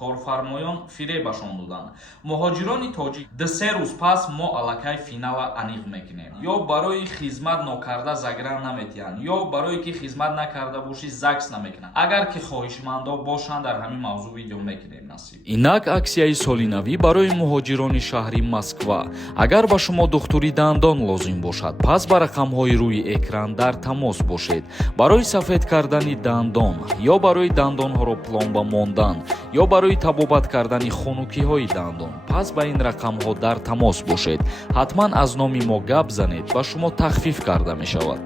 корфармоён фиребашон доданд. Муҳоҷирони тоҷик 2-3 рӯз пас мо аллакай финала аниқ мекунем. Ё барои хизмат нокарда загран наметиҳанд, ё барое ки хизмат накарда бошӣ загс намекунанд. Агар ки хоҳишмандо бошанд, дар ҳамин мавзӯъ видео мекунем насиб. Инак аксияи солинавӣ барои муҳоҷирони шаҳри Москва. Агар ба шумо духтури дандон лозим бошад, пас ба рақамҳои рӯи экран дар тамос бошед. Барои сафед кардани дандон, ё барои дандонҳоро пломба мондан, ё барои табобат кардани хунукиҳои дандон, пас ба ин рақамҳо дар тамос бошед. ҳатман аз номи мо гап занед, ба шумо тахфиф карда мешавад.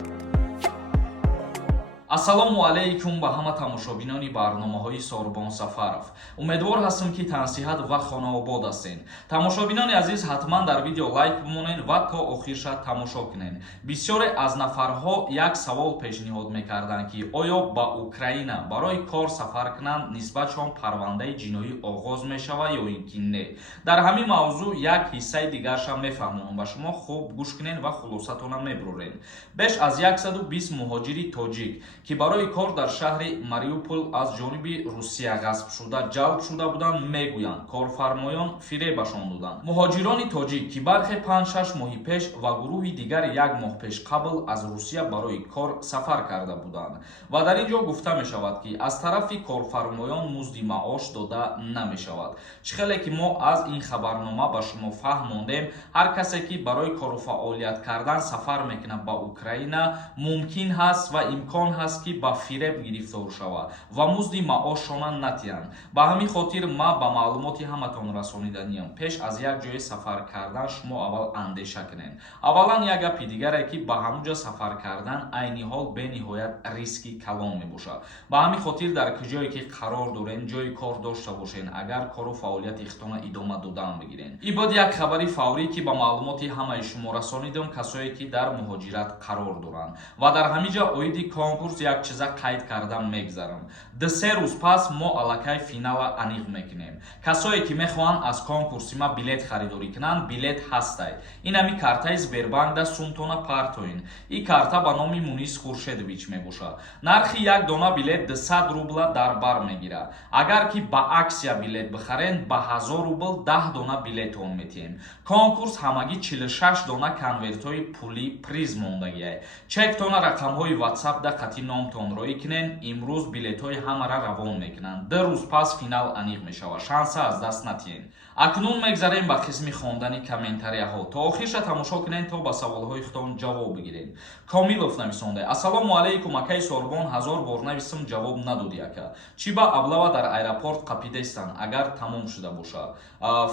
Ассалому алайкум ба ҳама тамошобинони барномаҳои Сорбон Сафаров. Умедвор ҳастам ки тансиҳат ва хонаобод ҳастен. Тамошобинони азиз, ҳатман дар видео лайк бимонед ва то охирша тамошо кунед. Бисёре аз нафарҳо як савол пешниҳод мекарданд ки оё ба Украина барои кор сафар кунанд нисбатшон парвандаи ҷиноӣ оғоз мешавад ё ин ки не. Дар ҳамин мавзӯъ як ҳиссаи дигарша мефаҳмонам ба шумо хуб гӯш кунед ва хулосатона мебуроред. Беш аз 120 муҳоҷири тоҷик ки барои кор дар шаҳри Мариупол аз ҷониби Русия ғасб шуда ҷалб шуда буданд, мегӯянд корфармоён фиребашон доданд. Муҳоҷирони тоҷик ки бархе 5-6 моҳи пеш ва гурӯҳи дигар 1 моҳ пеш қабл аз Русия барои кор сафар карда буданд. Ва дар ин ҷо гуфта мешавад ки аз тарафи корфармоён музди маош дода намешавад. Чӣ хеле ки мо аз ин хабарнома ба шумо фаҳмондем, ҳар касе ки барои кору фаъолият кардан сафар мекунад ба Украина, мумкин ҳаст ва имкон ҳаст ки ба фиреб гирифтор шавад ва музди маошона натиҳанд. Ба ҳамин хотир ма ба маълумоти ҳаматон расониданиям. Пеш аз як ҷое сафар кардан шумо аввал андеша кунед. Аввалан як гапи дигаре ки ба ҳамуҷа сафар кардан айни ҳол бениҳоят риски калон мебошад. Ба ҳамин хотир дар куҷое ки қарор дорен, ҷои кор дошта бошен, агар кору фаъолияти худтона идома додан бигирен. Ин буд як хабари фаврӣ ки ба маълумоти ҳамаи шумо расонидам, касое ки дар муҳоҷират қарор доранд. Ва дар ҳамин ҷо оиди конкурс як чиза қайд кардан мегзарам. 2-3 рӯз пас мо аллакай финала аниқ мекунем. Касое ки мехоҳанд аз конкурси ма билет харидорӣ кунанд, билет ҳастай. Ин ҳами картаи Сбербанк да сумтона партоин. Ин карта ба номи Мунис Хуршедович мебошад. Нархи як дона билет 200 рубла дар бар мегирад. Агар ки ба аксия билет бихарен, ба 1000 рубл 10 дона билетон метиҳем. Конкурс ҳамагӣ 46 дона конвертҳои пулӣ приз мондагиай. Чектона рақамҳои WhatsApp да қатъи номтон роӣ кунен. Имрӯз билетҳои ҳамара равон мекунанд. 2 рӯз пас финал аниқ мешавад. Шанса аз даст натиҳен. Акнун мегзарем ба қисми хондани комментарияҳо. То охирша тамошо кунед то ба саволҳои худтон ҷавоб бигиред. Комилов нависонда: Ассалому алайкум акаи Сорбон, 1000 бор нависам, ҷавоб надоди ака. Чӣ ба аблава дар аэропорт қапидестанд агар тамом шуда бошад?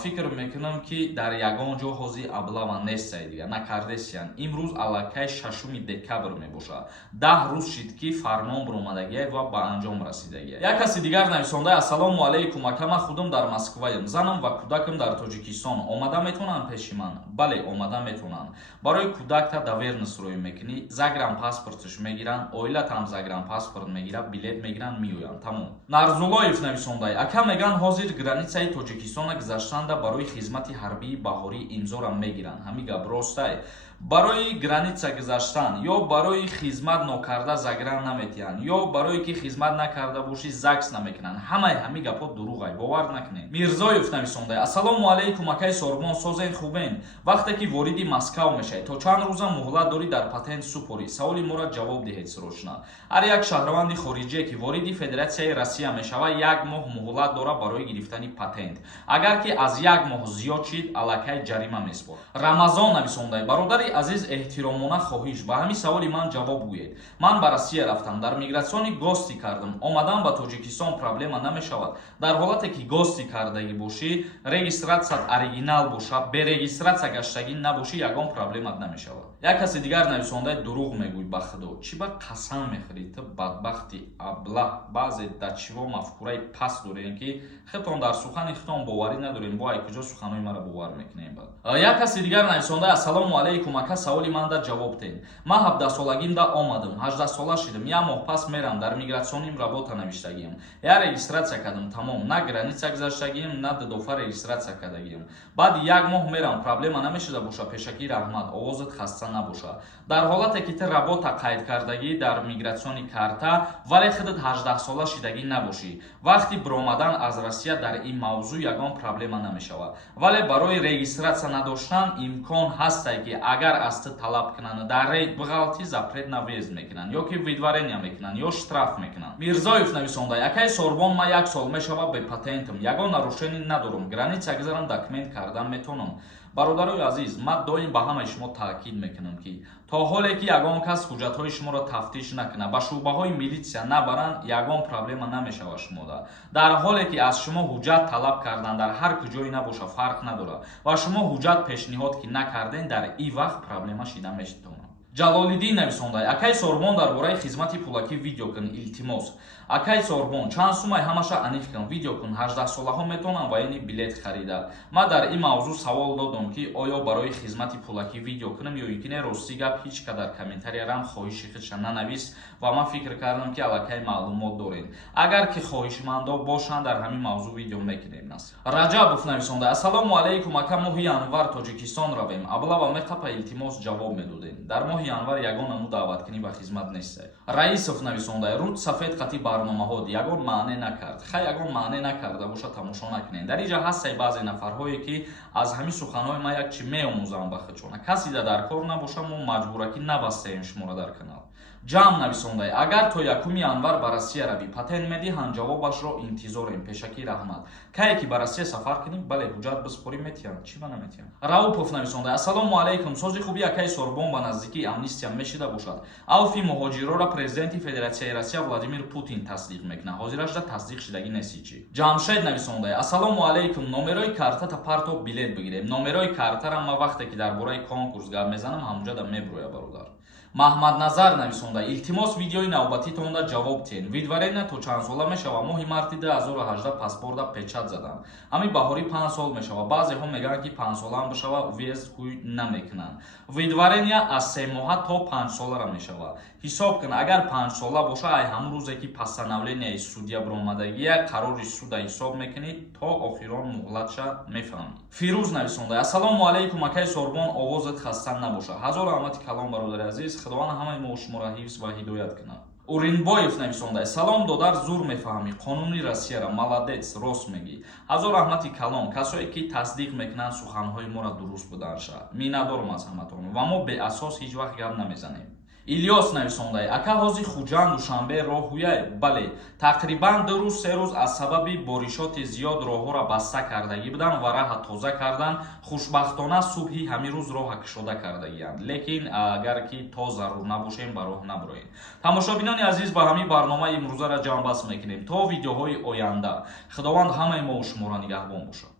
Фикр мекунам ки дар ягон ҷо ҳозир аблава нестай дига, накардестиянд. Имрӯз аллакай 6 декабр мебошад. 10 рӯз шид ки фармон биромадагиай ва ба анҷом расидагиай. Як каси дигар нависонда: Ассалому алайкум ака, ман худам дар Москваям, занам ва кӯдакам дар Тоҷикистон. Омада метавонанд пеши ман? Бале, омада метавонанд. Барои кӯдакта давернис рӯй мекунӣ, загранпаспортиш мегиранд, оилатам загранпаспорт мегирад, билет мегиранд, меоянд. Тамом. Нарзуллоев нависонда: ака меган ҳозир границаи Тоҷикистона гузаштанда барои хизмати ҳарбии баҳорӣ имзора мегиранд. Ҳамин гап ростай? Барои граница гузаштан ё барои хизмат нокарда загран наметиҳанд, ё барое ки хизмат накарда бошӣ загс намекунанд. Ҳамаи гапҳо дурӯғай, бовар накунед. Мирзоев нависонда: Ассалому алайкум акаи Сорбон, созен хубен? Вақте ки вориди Москав мешавед, то чанд рӯза муҳлат дорӣ дар патент супорӣ? Саволи моро ҷавоб диҳед срочна. Ҳар як шаҳрванди хориҷие ки вориди Федератсияи Россия мешавад, 1 моҳ муҳлат дорад барои гирифтани патент. Агар ки аз 1 моҳ зиёд шид, аллакай ҷарима меспорад. Рамазон нависонда: бародари азиз, эҳтиромона хоҳиш, ба ҳамин саволи ман ҷавоб гӯед. Ман ба Россия рафтам, дар мигратсиони гости кардам. Омадан ба Тоҷикистон проблема намешавад. Дар ҳолате ки гости кардагӣ бошӣ, регистратсияд оригинал бошад, берегистратсия гаштагӣ набошӣ, ягон проблемат намешавад. Як каси дигар нависонда: дурӯғ мегӯй ба худо. Чӣ ба қасам мехӯрӣ? Ту бадбахти аблаҳ. Баъзе дачиво мафкураи паст дорем ки худтон дар сухани худтон боварӣ надорем. Бо ай куҷо суханои маро бовар мекунем. Як каси дигар нависонда: Ассалому алайкум ака саволи ман да ҷавоб ден. Ман 17 солагимда омадам, 18 сола шидам, як моҳ пас мерам дар мигратсионим работа навиштагиям. Я регистрация кардам тамом, на граница гузаштагиям, на дадофа регистрация кардагиям. Баъди як моҳ мерам, проблема намешуда боша, пешакӣ раҳмат, овозат хаста набоша. Дар ҳолате ки ту работа қайд кардагӣ дар мигратсиони карта, вале худат 18 сола шидагӣ набошӣ. Вақти биромадан аз Россия дар ин мавзӯъ ягон проблема намешавад. Вале барои регистрация надоштан имкон ҳастае ки агар аз ту талаб кунанд, дар рейд буғалти запрет на въезд мекунанд, ё ки видварения мекунанд, ё штраф мекунанд. Мирзоев нависонда: акаи Сорбон, ман 1 сол мешава бе патентам, ягон нарушение надорам, граница гузарам, документ кардан метавонам. Бародарои азиз, ман доим ба ҳамаи шумо таъкид мекунам ки то ҳоле ки ягон кас ҳуҷҷатҳои шуморо тафтиш накунад, ба шуъбаҳои милитсия набаранд, ягон проблема намешавад шумода. Дар ҳоле ки аз шумо ҳуҷҷат талаб кардан, дар ҳар куҷое набоша, фарқ надорад ва шумо ҳуҷҷат пешниҳод ки накарден, дар ин вақт проблема шида метавонад. Ҷалолиддин нависонда: акаи Сорбон, дар бораи хизмати пулакӣ видео кун, илтимос. Акаи Сорбон, чанд сумаи ҳамаша аниқ кун, видео кун, 18 солаҳо метавонанд ва яъни билет харида. Ман дар ин мавзӯъ савол додам ки оё барои хизмати пулакӣ видео кунам ё ки не. Рости гап, ҳеҷ қадар комментариярам хоҳиши худша нанавис ва ман фикр кардам ки аллакай маълумот доред. Агар ки хоҳишмандо бошанд, дар ҳамин мавзӯъ видео мекунем. Раҷабов нависонда: ассалому алайкум, ака моҳи январ Тоҷикистон равем, аблава меқапа илтимос ҷавоб медодем. Дар моҳи январ ягон аму даъваткунӣ ба хизмат нест. Раисов нависонда: руд сафед қати барномаҳо ягон маъне накард. Хай ягон маъне накарда боша, тамошо накунед. Дар инҷа ҳастаи баъзе нафарҳое ки аз ҳамин суханҳои ман як чи меомӯзам ба худшона. Касида дар кор набоша, мо маҷбураки набастаем шуморо дар канал. Ҷам нависонда: агар то 1 январ ба Россия равӣ, патент медиҳанд, ҷавобашро интизорем, пешакӣ раҳмат. Кае ки ба Россия сафар кунӣ, бале ҳуҷҷат биспорӣ метиҳанд, чӣ ба наметиҳанд. Раупов нависонда: ассалому алайкум, сози хуби акаи Сорбон ба наздикии амнистия мешида бошад. Авфи муҳоҷирора президенти Федератсияи Россия Владимир Путин тасдиқ мекунад. Ҳозирашда тасдиқ шидагӣ нести чӣ. Ҷамшед нависонда: ассалому алайкум, номерои картата партоп билет бигирем. Номерои картара ман вақте ки дар бораи конкурс гап мезанам, ҳамуҷада меброя бародар. Маҳмадназар нависонда: илтимос видеои навбатитонда ҷавоб тиҳед. Видварения то чанд сола мешава? Моҳи марти 2018 паспорта печат задам. Ҳамин баҳори 5 сол мешава. Баъзеҳо мегӯянд ки 5 солам бишава, въезд ҳуй намекунанд. Видварения аз 3 моҳа то 5 солара мешава. ҳисоб кун, агар 5 сола боша, ай ҳамун рӯзе ки постановлениyaи судя биромадагия, қарори суда ҳисоб мекунед, то охирон муҳлатша мефаҳмед. Фирӯз нависонда: ассалому алайкум, акаи Сорбон, овозат хаста набоша. ҳазор раҳмати калом бародари азиз, худованд ҳамаи мо шуморо ҳифз ва ҳидоят кунад. Уринбоев нависонда: салом додар, зур мефаҳмӣ қонуни Россияра, маладец, рост мегӣ. ҳазор раҳмати калом, касое ки тасдиқ мекунанд суханҳои моро дуруст буданша. Миннатдорам аз ҳаматон ва мо беасос ҳеҷ вақт гап намезанем. Ильёс нависонда: ака ҳози хуҷанд душанбе роҳ ҳуяй? Бале, тақрибан 2 рӯз 3 рӯз аз сабаби боришоти зиёд роҳҳоро баста кардагӣ буданд ва раҳа тоза кардан, хушбахтона субҳи ҳамин рӯз роҳа кушода кардагианд. Лекин агар ки то зарур набошем, ба роҳ наброем. Тамошобинони азиз, ба ҳамин барномаи имрӯзара ҷамъбаст мекунем. То видеоҳои оянда. Худованд ҳамаи мо шуморо нигаҳбон бошад.